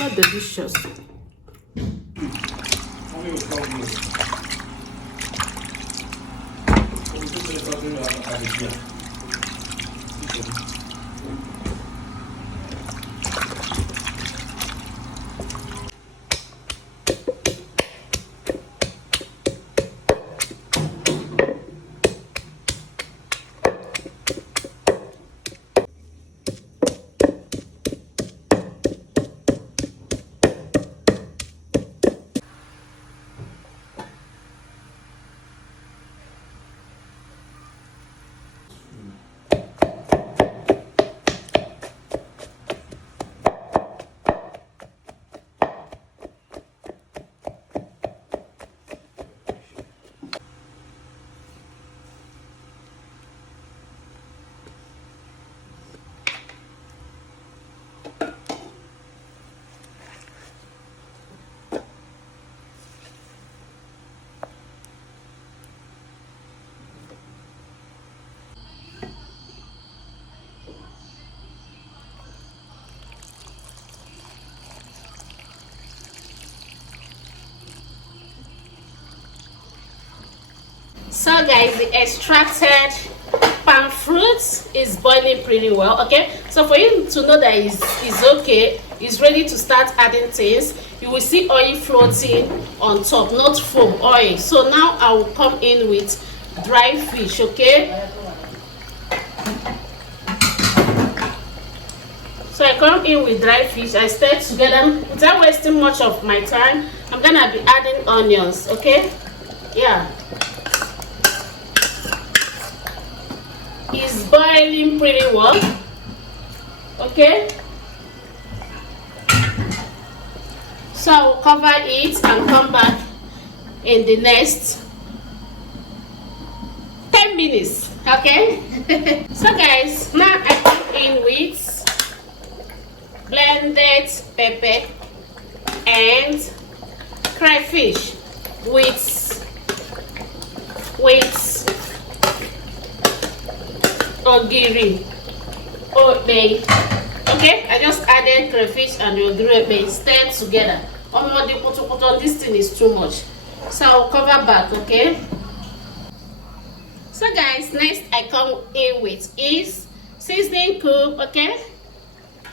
So delicious. So guys, the extracted palm fruit is boiling pretty well. Okay, so for you to know that it's okay, it's ready to start adding things, you will see oil floating on top, not foam, oil. So now I will come in with dry fish. Okay, so I come in with dry fish. I stir together without wasting much of my time. I'm gonna be adding onions. Okay, yeah. It's boiling pretty well. Okay, so I will cover it and come back in the next 10 minutes. Okay. So guys, now I come in with blended pepper and crayfish with ogiri obe. Okay, I just added crayfish and the ogiri obe stirred together. This thing is too much, so I'll cover back. Okay, so guys, next I come in with is seasoning cube. Okay,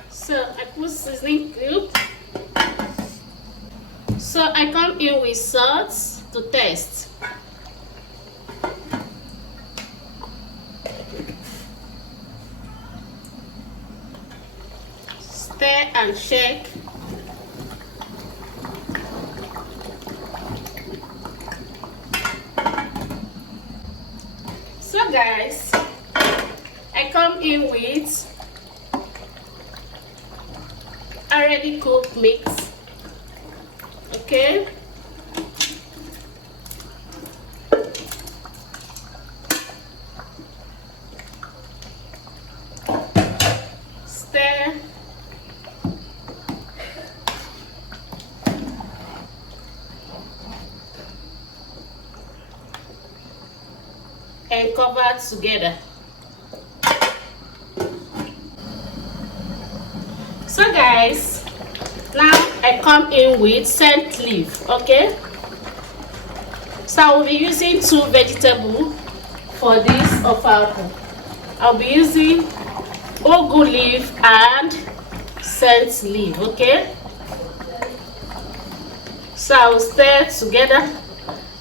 so I put seasoning cube. So I come in with salt to taste. Stir and shake. So guys, I come in with already cooked meat. Okay, stir and cover together. So guys, now I come in with scent leaf. Okay, so I will be using 2 vegetables for this ofako. I'll be using ugu leaf and scent leaf. Okay, so I will stir together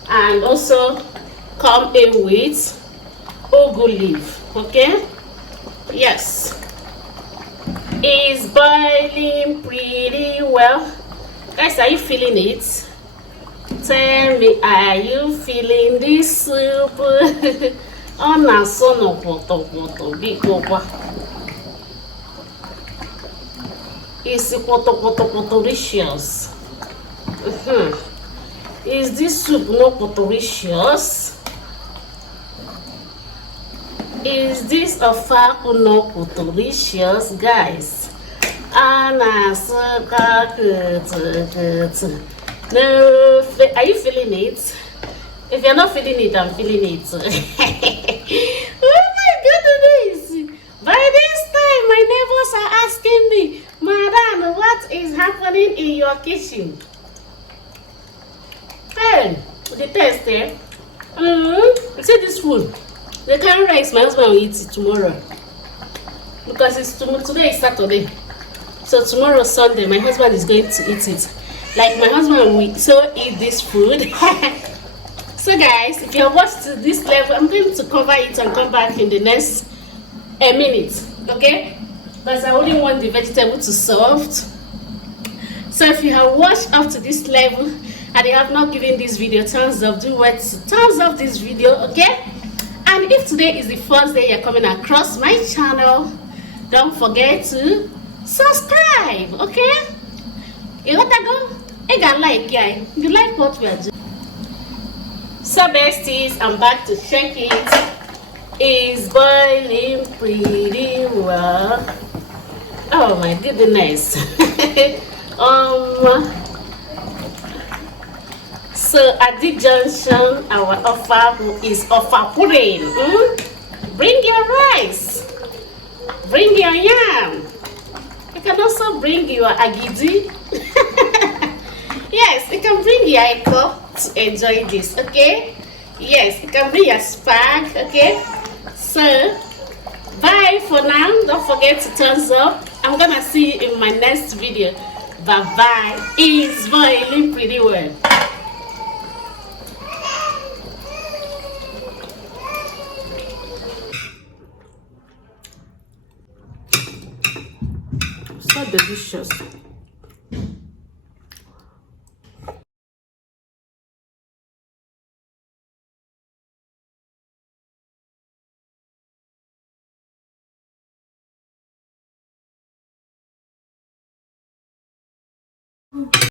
and also come in with ugu leaf. Okay, yes, it's boiling pretty well. Guys, are you feeling it? Tell me, are you feeling this soup? Oh, na so no big over. It's delicious. Is this soup not delicious? Is this ofako not delicious, guys? Anna, so good. No, are you feeling it? If you're not feeling it, I'm feeling it. Oh my goodness! By this time, my neighbors are asking me, Madam, what is happening in your kitchen? Hey, the test eh? You see this food? The curry rice, my husband will eat it tomorrow. Because today is Saturday. So tomorrow Sunday, my husband is going to eat it. Like my husband will so eat this food. So guys, if you have watched to this level, I'm going to cover it and come back in the next minute. Okay? Because I only want the vegetable to soft. So if you have watched up to this level and you have not given this video thumbs up, do what to thumbs up this video, okay? And if today is the first day you're coming across my channel, don't forget to subscribe, okay? You got to go? I got like, yeah. You like what we are doing? So besties, I'm back to check it. It's boiling pretty well. Oh my goodness. So at the junction, our offer is offer pudding. Bring your rice, bring your yam. You can also bring your agidi. Yes, you can bring your eko to enjoy this, okay? Yes, you can bring your spag, okay? So bye for now. Don't forget to thumbs up. I'm gonna see you in my next video. Bye bye. It's boiling pretty well. So delicious.